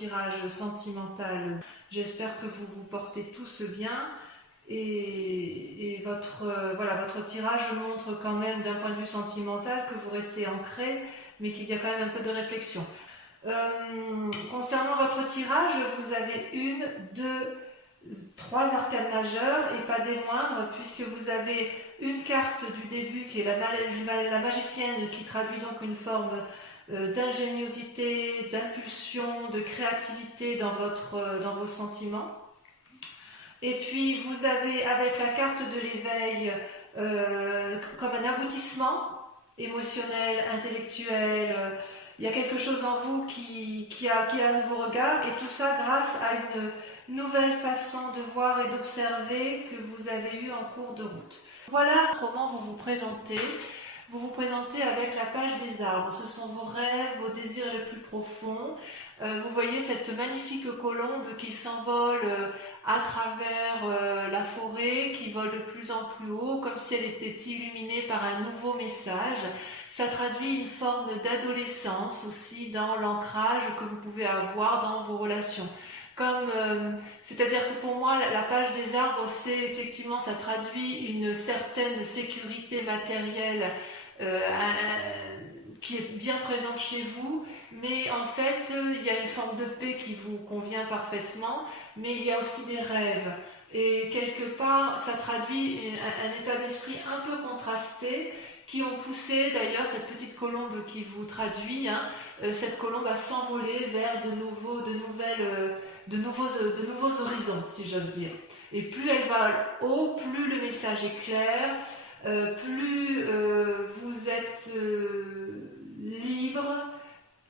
tirage sentimental. J'espère que vous vous portez tous bien et votre tirage montre quand même d'un point de vue sentimental que vous restez ancré, mais qu'il y a quand même un peu de réflexion. Concernant votre tirage, vous avez 1, 2, 3 arcanes majeures et pas des moindres, puisque vous avez une carte du début qui est la magicienne, qui traduit donc une forme d'ingéniosité, d'impulsion, de créativité dans vos sentiments. Et puis vous avez avec la carte de l'éveil comme un aboutissement émotionnel, intellectuel. Il y a quelque chose en vous qui a un nouveau regard, et tout ça grâce à une nouvelle façon de voir et d'observer que vous avez eue en cours de route. Voilà comment vous vous présentez. Vous vous présentez avec la page des arbres. Ce sont vos rêves, vos désirs les plus profonds. Vous voyez cette magnifique colombe qui s'envole à travers la forêt, qui vole de plus en plus haut, comme si elle était illuminée par un nouveau message. Ça traduit une forme d'adolescence aussi dans l'ancrage que vous pouvez avoir dans vos relations. C'est-à-dire que pour moi, la page des arbres, c'est effectivement, ça traduit une certaine sécurité matérielle qui est bien présente chez vous, mais en fait, il y a une forme de paix qui vous convient parfaitement, mais il y a aussi des rêves. Et quelque part, ça traduit un état d'esprit un peu contrasté, qui ont poussé d'ailleurs cette petite colombe qui vous traduit, cette colombe à s'envoler vers de nouveaux horizons, si j'ose dire. Et plus elle va haut, plus le message est clair, plus vous êtes libre,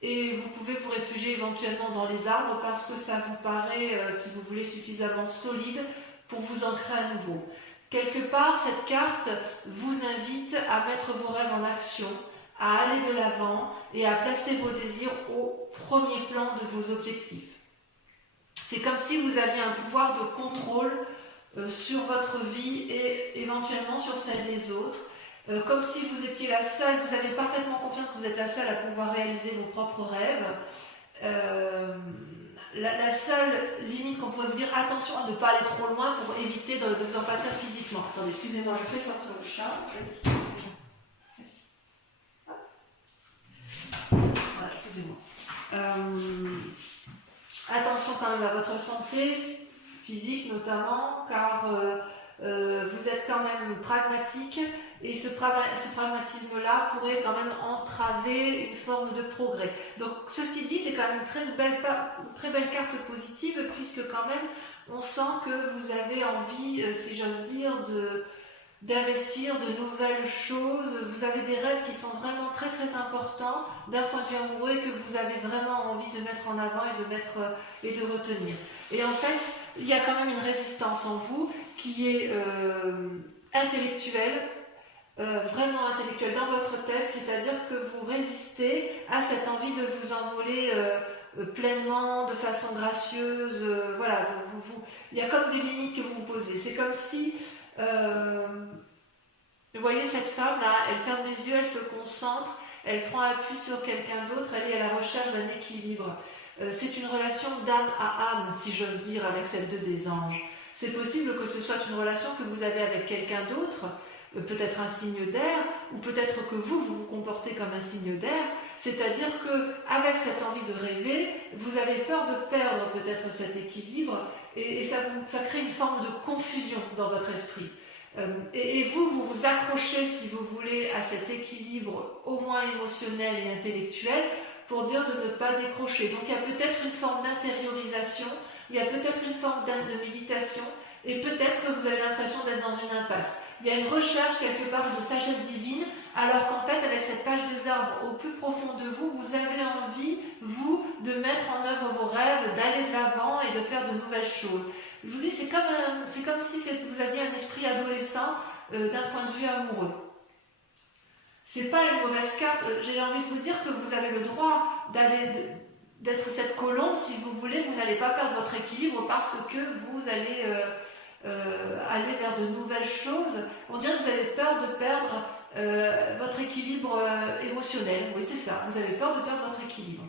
et vous pouvez vous réfugier éventuellement dans les arbres parce que ça vous paraît, si vous voulez, suffisamment solide pour vous ancrer à nouveau. Quelque part, cette carte vous invite à mettre vos rêves en action, à aller de l'avant et à placer vos désirs au premier plan de vos objectifs. C'est comme si vous aviez un pouvoir de contrôle sur votre vie et éventuellement sur celle des autres. Comme si vous étiez la seule, vous avez parfaitement confiance que vous êtes la seule à pouvoir réaliser vos propres rêves. La seule limite qu'on pourrait vous dire, attention à ne pas aller trop loin pour éviter de vous en pâtir physiquement. Attendez, excusez-moi, je fais sortir le chat. Merci. Voilà, excusez-moi. Attention quand même à votre santé physique notamment, car vous êtes quand même pragmatique, et ce pragmatisme-là pourrait quand même entraver une forme de progrès. Donc ceci dit, c'est quand même une très belle carte positive, puisque quand même on sent que vous avez envie, si j'ose dire, d'investir de nouvelles choses. Vous avez des rêves qui sont vraiment très très importants d'un point de vue amoureux, et que vous avez vraiment envie de mettre en avant et de retenir. Et en fait, il y a quand même une résistance en vous qui est intellectuelle, vraiment intellectuelle dans votre tête, c'est-à-dire que vous résistez à cette envie de vous envoler pleinement, de façon gracieuse. Voilà, il y a comme des limites que vous vous posez. C'est comme si vous voyez cette femme-là, elle ferme les yeux, elle se concentre, elle prend appui sur quelqu'un d'autre, elle est à la recherche d'un équilibre. C'est une relation d'âme à âme, si j'ose dire, avec celle des anges. C'est possible que ce soit une relation que vous avez avec quelqu'un d'autre, peut-être un signe d'air, ou peut-être que vous vous comportez comme un signe d'air, c'est-à-dire qu'avec cette envie de rêver, vous avez peur de perdre peut-être cet équilibre, et ça crée une forme de confusion dans votre esprit. Et vous vous accrochez, si vous voulez, à cet équilibre au moins émotionnel et intellectuel, pour dire de ne pas décrocher. Donc il y a peut-être une forme d'intériorisation, il y a peut-être une forme de méditation, et peut-être que vous avez l'impression d'être dans une impasse. Il y a une recherche quelque part de sagesse divine, alors qu'en fait, avec cette page des arbres au plus profond de vous, vous avez envie, vous, de mettre en œuvre vos rêves, d'aller de l'avant et de faire de nouvelles choses. Je vous dis, c'est comme si vous aviez un esprit adolescent d'un point de vue amoureux. C'est pas une mauvaise carte. J'ai envie de vous dire que vous avez le droit d'être cette colombe, si vous voulez. Vous n'allez pas perdre votre équilibre parce que vous allez aller vers de nouvelles choses. On dirait que vous avez peur de perdre votre équilibre émotionnel. Oui, c'est ça. Vous avez peur de perdre votre équilibre.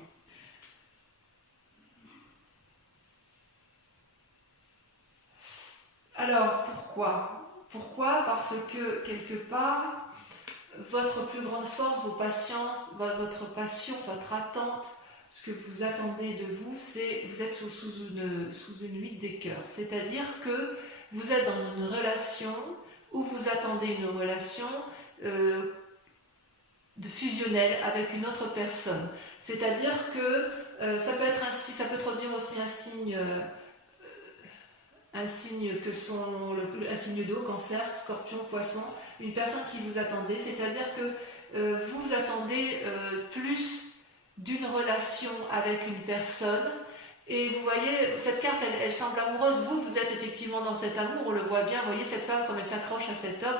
Pourquoi? Pourquoi? Parce que quelque part, votre plus grande force, vos patiences, votre passion, votre attente, ce que vous attendez de vous, c'est vous êtes sous une huile des cœurs. C'est-à-dire que vous êtes dans une relation où vous attendez une relation de fusionnelle avec une autre personne. C'est-à-dire que ça peut être ça peut traduire aussi un signe que sont un signe d'eau, cancer, scorpion, poisson, une personne qui vous attendait, c'est-à-dire que vous attendez plus d'une relation avec une personne, et vous voyez, cette carte, elle semble amoureuse, vous êtes effectivement dans cet amour, on le voit bien, vous voyez cette femme comme elle s'accroche à cet homme,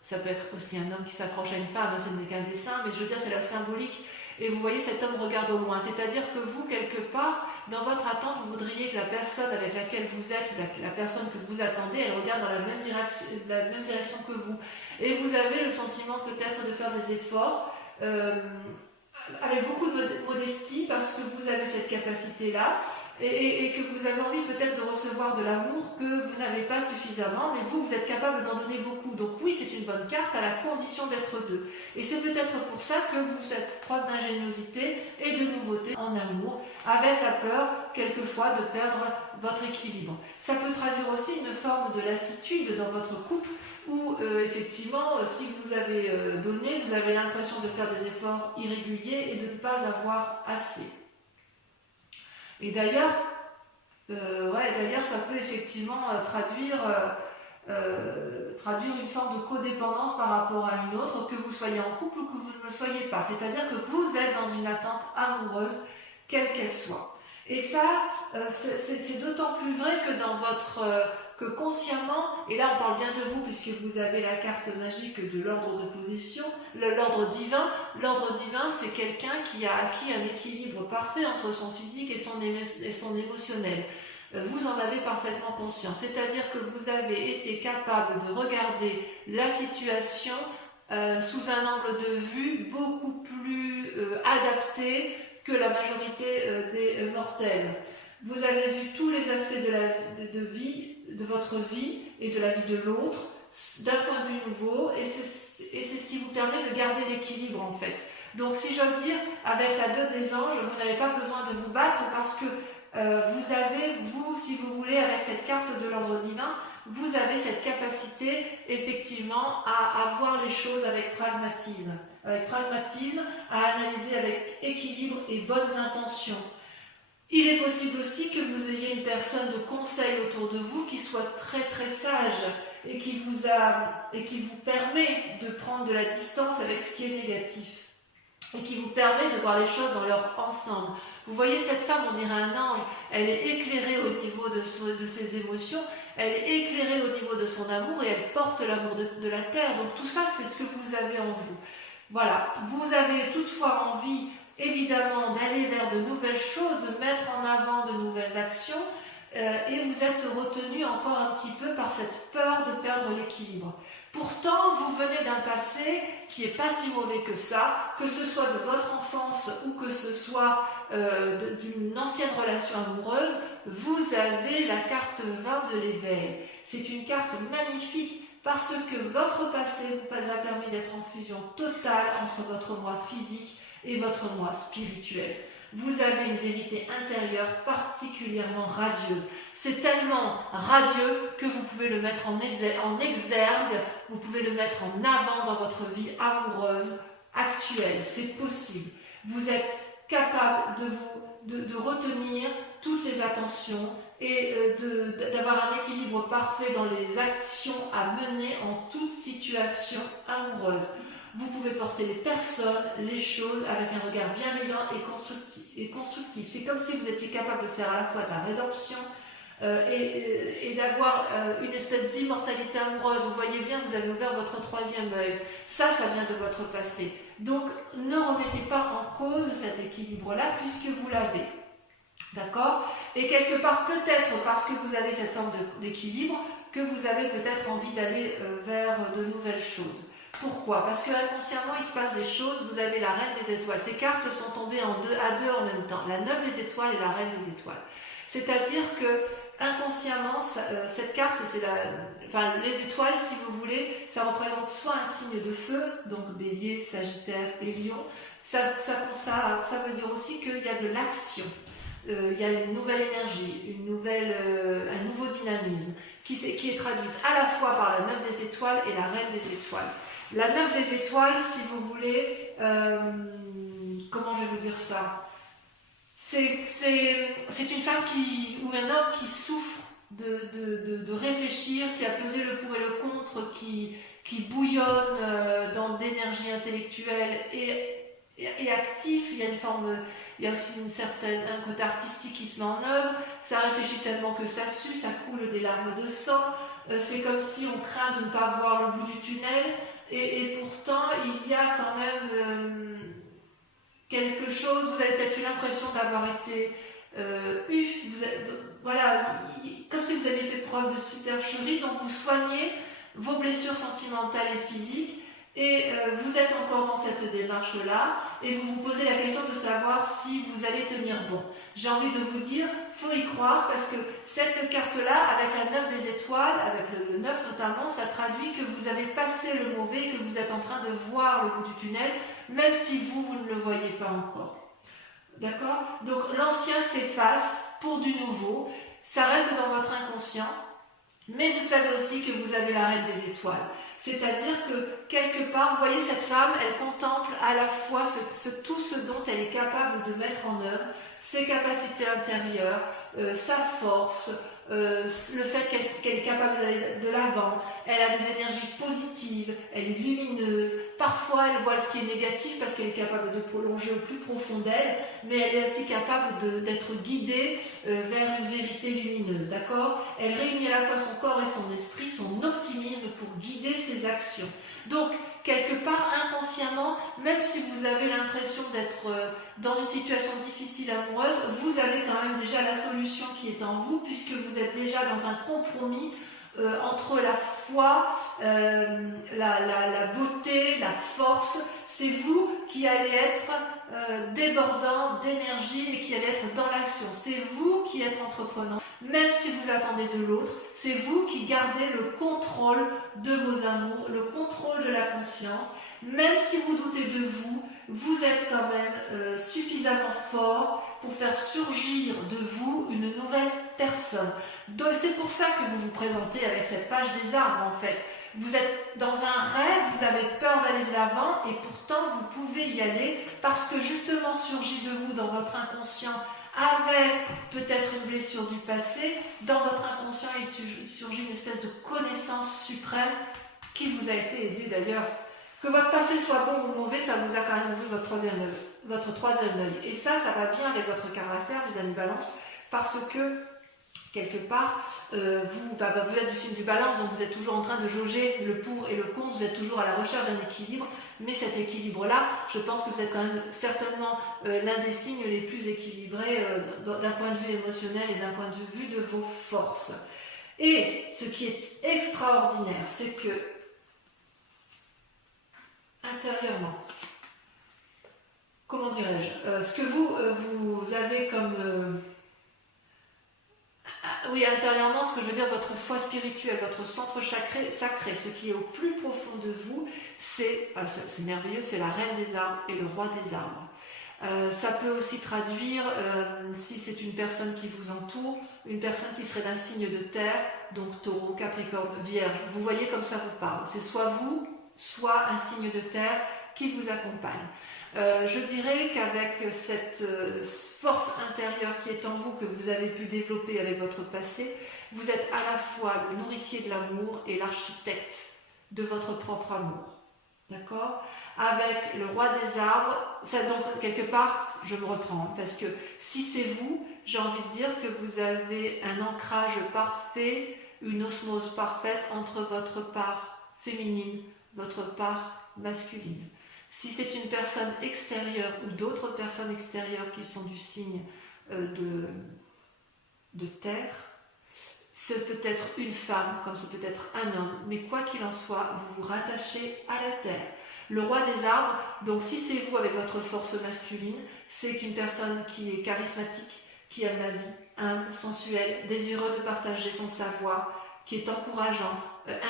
ça peut être aussi un homme qui s'accroche à une femme, ce n'est qu'un dessin, mais je veux dire, c'est la symbolique. Et vous voyez, cet homme regarde au loin. C'est-à-dire que vous, quelque part, dans votre attente, vous voudriez que la personne avec laquelle vous êtes, la personne que vous attendez, elle regarde dans la même direction que vous. Et vous avez le sentiment peut-être de faire des efforts, avec beaucoup de modestie, parce que vous avez cette capacité-là, et que vous avez envie peut-être de recevoir de l'amour que vous n'avez pas suffisamment, mais vous êtes capable d'en donner beaucoup. Donc oui, c'est une bonne carte à la condition d'être deux. Et c'est peut-être pour ça que vous faites preuve d'ingéniosité et de nouveauté en amour, avec la peur, quelquefois, de perdre votre équilibre. Ça peut traduire aussi une forme de lassitude dans votre couple, où effectivement, si vous avez donné, vous avez l'impression de faire des efforts irréguliers et de ne pas avoir assez. Et d'ailleurs, ça peut effectivement traduire une forme de codépendance par rapport à une autre, que vous soyez en couple ou que vous ne le soyez pas. C'est-à-dire que vous êtes dans une attente amoureuse, quelle qu'elle soit. Et ça, c'est d'autant plus vrai que dans que consciemment, et là on parle bien de vous puisque vous avez la carte magique de l'ordre de position, l'ordre divin. L'ordre divin, c'est quelqu'un qui a acquis un équilibre parfait entre son physique et son émotionnel. Vous en avez parfaitement conscience, c'est-à-dire que vous avez été capable de regarder la situation sous un angle de vue beaucoup plus adapté que la majorité des mortels. Vous avez vu tous les aspects de votre vie et de la vie de l'autre d'un point de vue nouveau, et c'est ce qui vous permet de garder l'équilibre en fait. Donc si j'ose dire, avec la 2 des anges, vous n'avez pas besoin de vous battre parce que vous avez, si vous voulez, avec cette carte de l'ordre divin, vous avez cette capacité effectivement à voir les choses avec pragmatisme, à analyser avec équilibre et bonnes intentions. Il est possible aussi que vous ayez une personne de conseil autour de vous qui soit très très sage et qui vous permet de prendre de la distance avec ce qui est négatif et qui vous permet de voir les choses dans leur ensemble. Vous voyez cette femme, on dirait un ange, elle est éclairée au niveau de ses émotions, elle est éclairée au niveau de son amour et elle porte l'amour de la terre. Donc tout ça, c'est ce que vous avez en vous. Voilà, vous avez toutefois envie évidemment d'aller vers de nouvelles choses, de mettre en avant de nouvelles actions, et vous êtes retenu encore un petit peu par cette peur de perdre l'équilibre. Pourtant, vous venez d'un passé qui n'est pas si mauvais que ça, que ce soit de votre enfance ou que ce soit d'une ancienne relation amoureuse, vous avez la carte 20 de l'éveil. C'est une carte magnifique parce que votre passé vous a permis d'être en fusion totale entre votre moi physique et votre moi spirituel. Vous avez une vérité intérieure particulièrement radieuse. C'est tellement radieux que vous pouvez le mettre en exergue, vous pouvez le mettre en avant dans votre vie amoureuse actuelle. C'est possible. Vous êtes capable de retenir toutes les attentions et d'avoir un équilibre parfait dans les actions à mener en toute situation amoureuse. Vous pouvez porter les personnes, les choses avec un regard bienveillant et constructif. C'est comme si vous étiez capable de faire à la fois de la rédemption et d'avoir une espèce d'immortalité amoureuse. Vous voyez bien, vous avez ouvert votre 3e œil. Ça vient de votre passé. Donc, ne remettez pas en cause cet équilibre-là puisque vous l'avez. D'accord? Et quelque part, peut-être parce que vous avez cette forme d'équilibre, que vous avez peut-être envie d'aller vers de nouvelles choses. Pourquoi? Parce que inconsciemment, il se passe des choses. Vous avez la reine des étoiles. Ces cartes sont tombées à deux en même temps. La 9 des étoiles et la reine des étoiles. C'est-à-dire que inconsciemment, cette carte, enfin, les étoiles, si vous voulez, ça représente soit un signe de feu, donc Bélier, Sagittaire et Lion. Ça veut dire aussi qu'il y a de l'action. Il y a une nouvelle énergie, un nouveau dynamisme qui est traduite à la fois par la 9 des étoiles et la reine des étoiles. La 9 des étoiles, si vous voulez, comment je vais vous dire ça? C'est une femme ou un homme qui souffre de réfléchir, qui a pesé le pour et le contre, qui bouillonne d'énergie intellectuelle et actif. Il y a aussi un côté artistique qui se met en œuvre. Ça réfléchit tellement que ça sue, ça coule des larmes de sang. C'est comme si on craint de ne pas voir le bout du tunnel. Et pourtant, il y a quand même quelque chose. Vous avez peut-être eu l'impression d'avoir été voilà, comme si vous aviez fait preuve de supercherie. Donc vous soignez vos blessures sentimentales et physiques. Et vous êtes encore dans cette démarche-là et vous vous posez la question de savoir si vous allez tenir bon. J'ai envie de vous dire, il faut y croire parce que cette carte-là, avec la 9 des étoiles, avec le 9 notamment, ça traduit que vous avez passé le mauvais et que vous êtes en train de voir le bout du tunnel, même si vous ne le voyez pas encore. D'accord? Donc l'ancien s'efface pour du nouveau, ça reste dans votre inconscient, mais vous savez aussi que vous avez la reine des étoiles. C'est-à-dire que, quelque part, vous voyez, cette femme, elle contemple à la fois tout ce dont elle est capable de mettre en œuvre, ses capacités intérieures, sa force, le fait qu'elle est capable d'aller de l'avant, elle a des énergies positives, elle est lumineuse, parfois elle voit ce qui est négatif parce qu'elle est capable de prolonger au plus profond d'elle, mais elle est aussi capable d'être guidée vers une vérité lumineuse, d'accord? Elle réunit à la fois son corps et son esprit, son optimisme pour guider ses actions. Donc, quelque part, inconsciemment, même si vous avez l'impression d'être dans une situation difficile amoureuse, vous avez quand même déjà la solution qui est en vous, puisque vous êtes déjà dans un compromis entre la foi, la beauté, la force. C'est vous qui allez être débordant d'énergie et qui allez être dans l'action. C'est vous qui êtes entreprenant. Même si vous attendez de l'autre, c'est vous qui gardez le contrôle de vos amours, le contrôle de la conscience. Même si vous doutez de vous, vous êtes quand même suffisamment fort pour faire surgir de vous une nouvelle personne. Donc c'est pour ça que vous vous présentez avec cette page des arbres en fait. Vous êtes dans un rêve, vous avez peur d'aller de l'avant et pourtant vous pouvez y aller parce que justement surgit de vous dans votre inconscient avec peut-être une blessure du passé, dans votre inconscient il surgit une espèce de connaissance suprême qui vous a été aidée d'ailleurs. Que votre passé soit bon ou mauvais, ça vous a quand même ouvert votre troisième œil. Et ça va bien avec votre caractère, les amis Balance, parce que quelque part, vous êtes du signe du Balance, donc vous êtes toujours en train de jauger le pour et le contre, vous êtes toujours à la recherche d'un équilibre, mais cet équilibre-là, je pense que vous êtes quand même certainement l'un des signes les plus équilibrés d'un point de vue émotionnel et d'un point de vue de vos forces. Et ce qui est extraordinaire, c'est que intérieurement, comment dirais-je, ce que vous avez comme... oui, intérieurement, ce que je veux dire, votre foi spirituelle, votre centre sacré, ce qui est au plus profond de vous, c'est merveilleux, c'est la reine des arbres et le roi des arbres. Ça peut aussi traduire, si c'est une personne qui vous entoure, une personne qui serait d'un signe de terre, donc taureau, capricorne, vierge. Vous voyez comme ça vous parle. C'est soit vous, soit un signe de terre qui vous accompagne. Je dirais qu'avec cette force intérieure qui est en vous, que vous avez pu développer avec votre passé, vous êtes à la fois le nourricier de l'amour et l'architecte de votre propre amour. D'accord? Avec le roi des arbres, ça donc quelque part, je me reprends, parce que si c'est vous, j'ai envie de dire que vous avez un ancrage parfait, une osmose parfaite entre votre part féminine, votre part masculine. Si c'est une personne extérieure ou d'autres personnes extérieures qui sont du signe de terre, ce peut être une femme comme ce peut être un homme, mais quoi qu'il en soit, vous vous rattachez à la terre. Le roi des arbres, donc si c'est vous avec votre force masculine, c'est une personne qui est charismatique, qui aime la vie, humble, sensuelle, désireux de partager son savoir, qui est encourageant,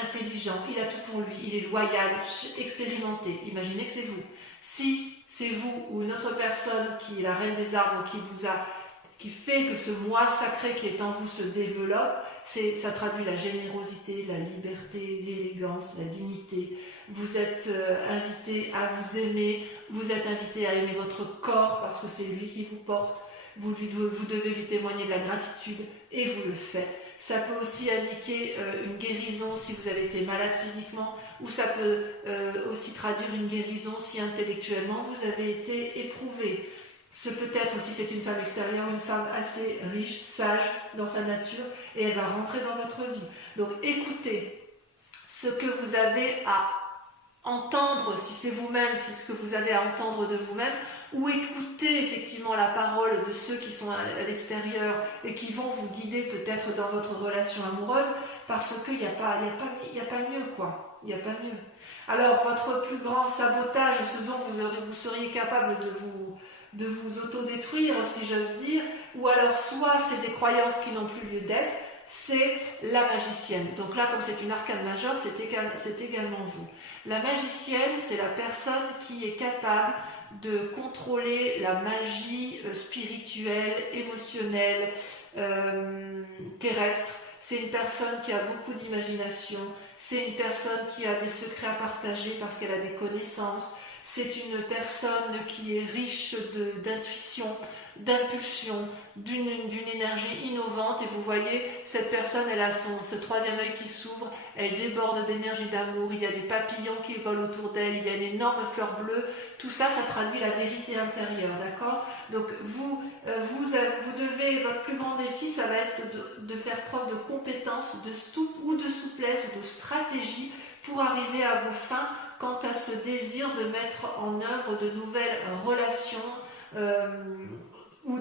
intelligent, il a tout pour lui, il est loyal, expérimenté. Imaginez que c'est vous. Si c'est vous ou une autre personne qui est la reine des arbres qui fait que ce moi sacré qui est en vous se développe, ça traduit la générosité, la liberté, l'élégance, la dignité. Vous êtes invité à vous aimer, vous êtes invité à aimer votre corps parce que c'est lui qui vous porte. Vous devez lui témoigner de la gratitude et vous le faites. Ça peut aussi indiquer une guérison si vous avez été malade physiquement, ou ça peut aussi traduire une guérison si intellectuellement vous avez été éprouvé. Ce peut être aussi, c'est une femme extérieure, une femme assez riche, sage dans sa nature, et elle va rentrer dans votre vie. Donc écoutez ce que vous avez à entendre, si c'est vous-même, si ce que vous avez à entendre de vous-même, ou écoutez effectivement la parole de ceux qui sont à l'extérieur et qui vont vous guider peut-être dans votre relation amoureuse, parce qu'il n'y a pas mieux, quoi. Il n'y a pas mieux. Alors, votre plus grand sabotage, ce dont vous seriez capable de vous autodétruire, si j'ose dire, ou alors soit c'est des croyances qui n'ont plus lieu d'être, c'est la magicienne. Donc là, comme c'est une arcane majeure, c'est également vous. La magicienne, c'est la personne qui est capable de contrôler la magie spirituelle, émotionnelle, terrestre. C'est une personne qui a beaucoup d'imagination, c'est une personne qui a des secrets à partager parce qu'elle a des connaissances, c'est une personne qui est riche d'intuition, d'impulsion, d'une énergie innovante. Et vous voyez, cette personne, elle a ce troisième œil qui s'ouvre, elle déborde d'énergie d'amour, il y a des papillons qui volent autour d'elle, il y a une énorme fleur bleue. Tout ça, ça traduit la vérité intérieure, d'accord? Donc vous devez, votre plus grand défi, ça va être de faire preuve de compétence, de souplesse, de stratégie pour arriver à vos fins quant à ce désir de mettre en œuvre de nouvelles relations ou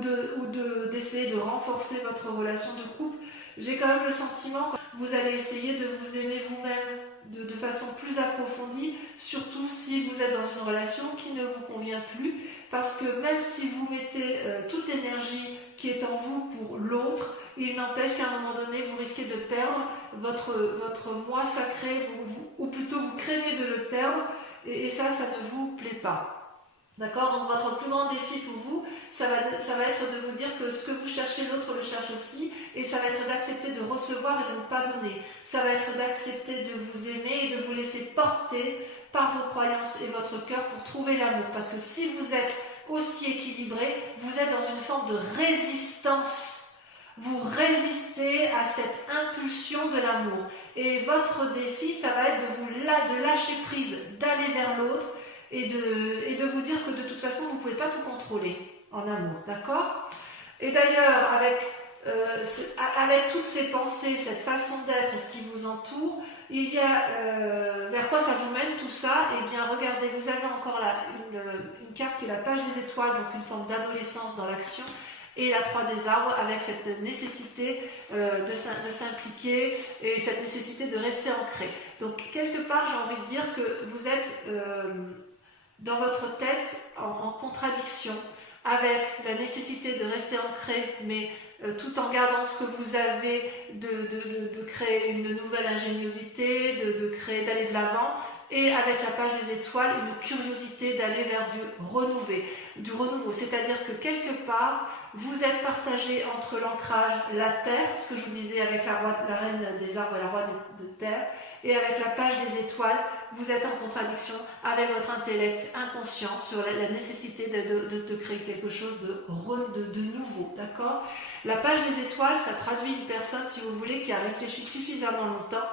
d'essayer de renforcer votre relation de couple. J'ai quand même le sentiment que vous allez essayer de vous aimer vous-même de façon plus approfondie, surtout si vous êtes dans une relation qui ne vous convient plus, parce que même si vous mettez toute l'énergie qui est en vous pour l'autre, il n'empêche qu'à un moment donné, vous risquez de perdre votre moi sacré, ou plutôt vous craignez de le perdre, et ça ne vous plaît pas. D'accord? Donc votre plus grand défi pour vous, ça va être de vous dire que ce que vous cherchez, l'autre le cherche aussi, et ça va être d'accepter de recevoir et de ne pas donner. Ça va être d'accepter de vous aimer et de vous laisser porter par vos croyances et votre cœur pour trouver l'amour. Parce que si vous êtes aussi équilibré, vous êtes dans une forme de résistance. Vous résistez à cette impulsion de l'amour. Et votre défi, ça va être de lâcher prise, d'aller vers l'autre, et de vous dire que de toute façon, vous ne pouvez pas tout contrôler en amour, d'accord? Et d'ailleurs, avec toutes ces pensées, cette façon d'être et ce qui vous entoure, il y a vers quoi ça vous mène tout ça? Eh bien, regardez, vous avez encore là une carte qui est la page des étoiles, donc une forme d'adolescence dans l'action, et la 3 des arbres avec cette nécessité de s'impliquer et cette nécessité de rester ancré. Donc, quelque part, j'ai envie de dire que vous êtes dans votre tête en contradiction avec la nécessité de rester ancré, mais tout en gardant ce que vous avez, de créer une nouvelle ingéniosité, d'aller de l'avant, et avec la page des étoiles, une curiosité d'aller vers du renouveau. C'est-à-dire que quelque part, vous êtes partagé entre l'ancrage, la terre, ce que je vous disais avec la reine des arbres et la roi de terre, et avec la page des étoiles, vous êtes en contradiction avec votre intellect inconscient sur la nécessité de créer quelque chose de nouveau, d'accord? La page des étoiles, ça traduit une personne, si vous voulez, qui a réfléchi suffisamment longtemps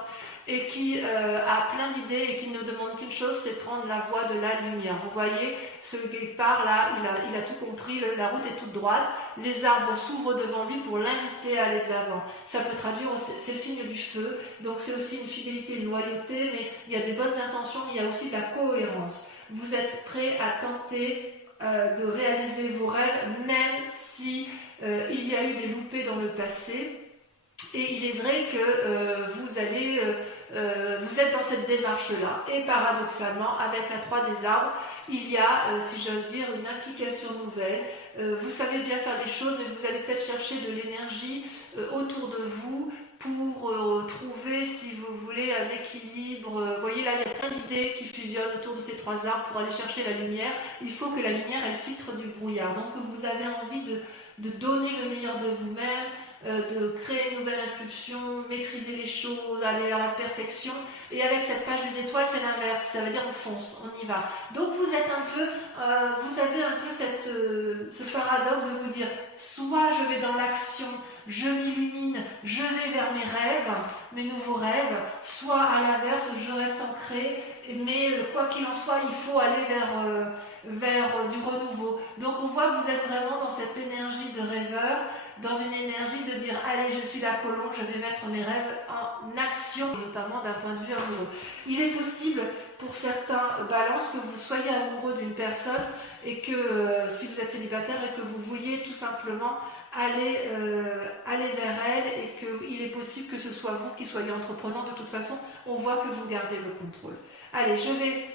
et qui a plein d'idées et qui ne demande qu'une chose, c'est prendre la voie de la lumière. Vous voyez, celui qui part là, il a tout compris, la route est toute droite, les arbres s'ouvrent devant lui pour l'inviter à aller de l'avant. Ça peut traduire, c'est le signe du feu, donc c'est aussi une fidélité, une loyauté, mais il y a des bonnes intentions, mais il y a aussi de la cohérence. Vous êtes prêt à tenter de réaliser vos rêves, même si il y a eu des loupés dans le passé. Et il est vrai que vous êtes dans cette démarche-là. Et paradoxalement, avec la 3 des arbres, il y a, si j'ose dire, une implication nouvelle. Vous savez bien faire les choses, mais vous allez peut-être chercher de l'énergie autour de vous pour trouver, si vous voulez, un équilibre. Vous voyez là, il y a plein d'idées qui fusionnent autour de ces trois arbres pour aller chercher la lumière. Il faut que la lumière, elle filtre du brouillard. Donc vous avez envie de donner le meilleur de vous-même, de créer une nouvelle impulsion, maîtriser les choses, aller vers la perfection. Et avec cette page des étoiles, c'est l'inverse. Ça veut dire on fonce, on y va. Donc vous êtes un peu, vous avez un peu ce paradoxe de vous dire, soit je vais dans l'action, je m'illumine, je vais vers mes rêves, mes nouveaux rêves, soit à l'inverse, je reste ancré, mais quoi qu'il en soit, il faut aller vers du renouveau. Donc on voit que vous êtes vraiment dans cette énergie de rêveur, dans une énergie de dire allez, je suis la colombe, je vais mettre mes rêves en action, notamment d'un point de vue amoureux. Il est possible pour certains balances que vous soyez amoureux d'une personne et que si vous êtes célibataire et que vous vouliez tout simplement aller vers elle et qu'il est possible que ce soit vous qui soyez entreprenant. De toute façon, on voit que vous gardez le contrôle. Allez, je vais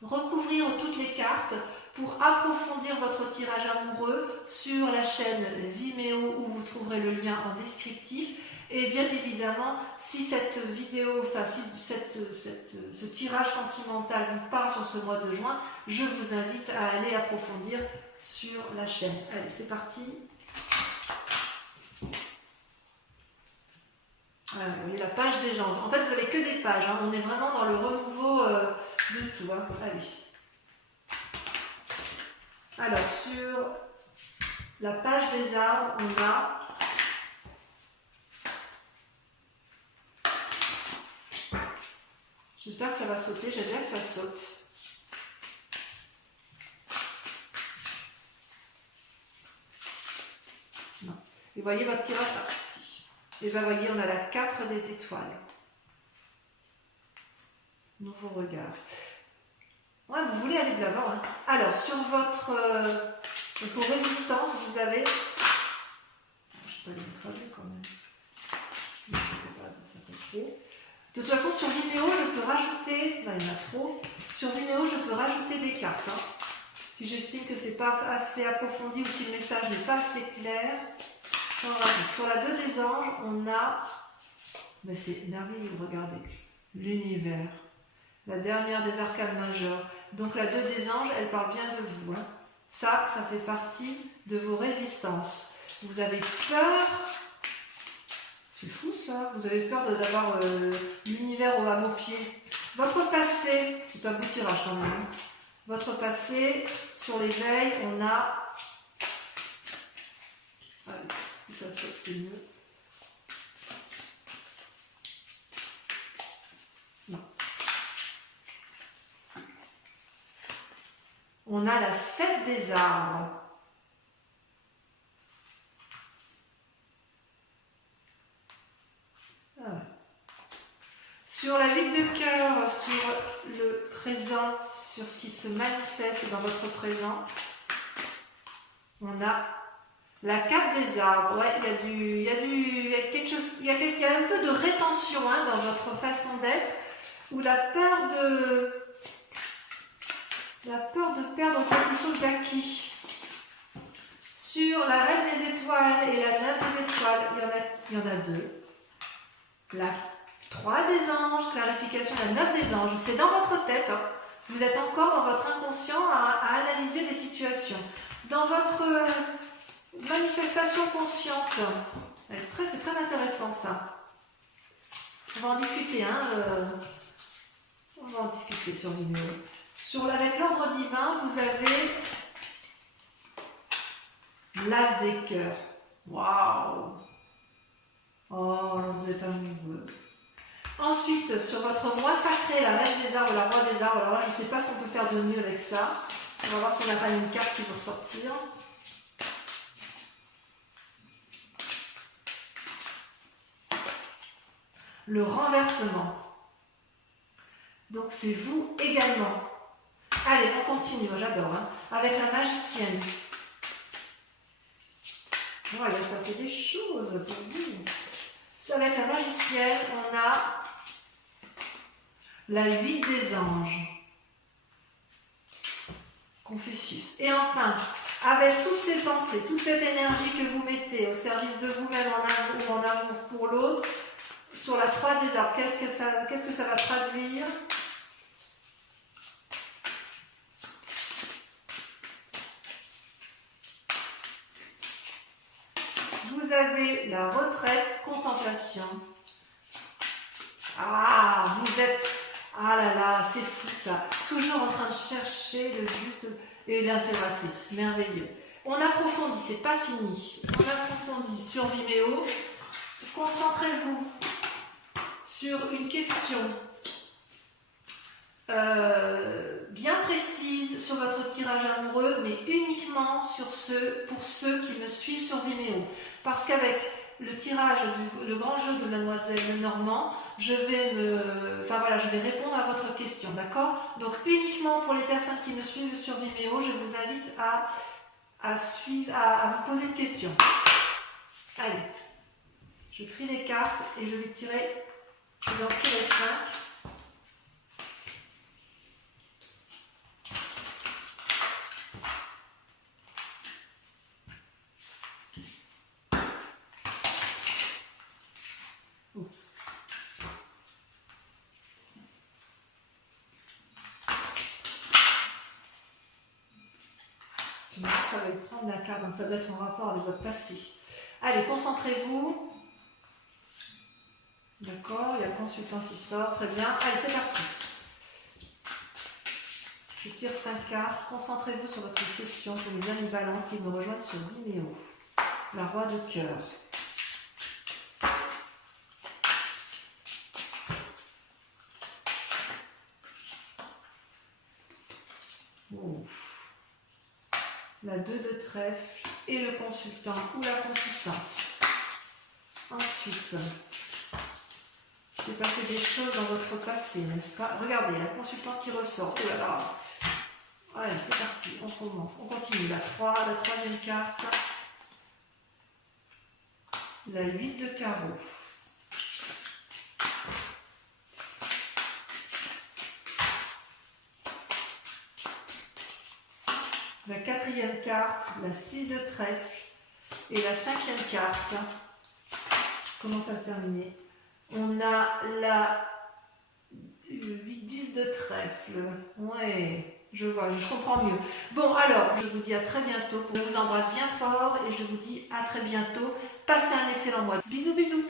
recouvrir toutes les cartes pour approfondir votre tirage amoureux sur la chaîne Vimeo où vous trouverez le lien en descriptif. Et bien évidemment, si cette vidéo, enfin si ce tirage sentimental vous parle sur ce mois de juin, je vous invite à aller approfondir sur la chaîne. Allez, c'est parti. Voilà, vous voyez la page des gens. En fait, vous n'avez que des pages. Hein. On est vraiment dans le renouveau de tout. Hein. Allez. Alors, sur la page des arbres, on a j'espère que ça va sauter. J'aime bien que ça saute. Non. Et voyez votre tirage parti. Et bien, voyez, on a la 4 des étoiles. Nouveau regard. Ouais, vous voulez aller de l'avant. Hein. Alors, sur votre résistance, vous avez... Je ne vais pas les traduire quand même. Non, ça fait trop. De toute façon, sur Vimeo, je peux rajouter... Non, il y en a trop. Sur Vimeo, je peux rajouter des cartes. Hein. Si j'estime que ce n'est pas assez approfondi ou si le message n'est pas assez clair... Sur la 2 des anges, on a, mais c'est merveilleux, regardez, l'univers, la dernière des arcanes majeures. Donc la 2 des anges, elle parle bien de vous. Hein. Ça fait partie de vos résistances. Vous avez peur, c'est fou ça, vous avez peur d'avoir l'univers à vos pieds. Votre passé, c'est un beau tirage quand même. Hein. Votre passé, sur l'éveil, on a... Allez. Ça saute, c'est mieux. Non. On a la 7 des arbres. Ah ouais. Sur la 8 de cœur, sur le présent, sur ce qui se manifeste dans votre présent, on a la 4 des arbres. Ouais, il y a quelque chose, il y a un peu de rétention hein, dans votre façon d'être, ou la peur de perdre quelque chose d'acquis. Sur la reine des étoiles et la 9 des étoiles, il y en a 2. La 3 des anges, clarification, la 9 des anges, c'est dans votre tête. Hein. Vous êtes encore dans votre inconscient à analyser des situations. Dans votre manifestation consciente, c'est très intéressant ça. On va en discuter, hein. On va en discuter sur Vimeo. Avec l'ordre divin, vous avez l'as des cœurs. Waouh! Oh, vous êtes amoureux. Ensuite, sur votre roi sacré, la reine des arbres, la roi des arbres, alors là, je ne sais pas ce qu'on peut faire de mieux avec ça. On va voir si on n'a pas une carte qui va ressortir. Le renversement. Donc, c'est vous également. Allez, on continue, j'adore. Hein, avec la magicienne. Oh, il va se passer des choses pour vous. Avec la magicienne, on a la 8 des anges. Confucius. Et enfin, avec toutes ces pensées, toute cette énergie que vous mettez au service de vous-même en amour ou en amour pour pour l'autre. Sur la 3 des arbres, qu'est-ce que ça va traduire? Vous avez la retraite, contemplation. Ah, vous êtes... Ah là là, c'est fou ça. Toujours en train de chercher le juste et l'impératrice. Merveilleux. On approfondit, c'est pas fini. On approfondit sur Vimeo. Concentrez-vous sur une question bien précise sur votre tirage amoureux, mais uniquement pour ceux qui me suivent sur Vimeo. Parce qu'avec le tirage le grand jeu de Mademoiselle Normand, je vais répondre à votre question, d'accord? Donc uniquement pour les personnes qui me suivent sur Vimeo, je vous invite à vous poser une question. Allez, je trie les cartes et je vais en tirer 5. Oups. Donc, ça va prendre la carte, donc ça doit être en rapport avec votre passé. Allez, concentrez-vous. D'accord, il y a le consultant qui sort, très bien. Allez, c'est parti. Je tire 5 cartes. Concentrez-vous sur votre question pour les amis Balance qui me rejoignent sur Vimeo. La Roi de cœur. La 2 de trèfle et le consultant ou la consultante. Ensuite, il s'est passé des choses dans votre passé, n'est-ce pas? Regardez, la consultante qui ressort. Oh là là. Allez, c'est parti, on commence. On continue. La 3, la troisième carte. La 8 de carreau. La 4e carte, la 6 de trèfle et la 5e carte. Comment ça se termine? On a la 8-10 de trèfle. Ouais, je vois, je comprends mieux. Bon, alors, je vous dis à très bientôt. Je vous embrasse bien fort et je vous dis à très bientôt. Passez un excellent mois. Bisous, bisous.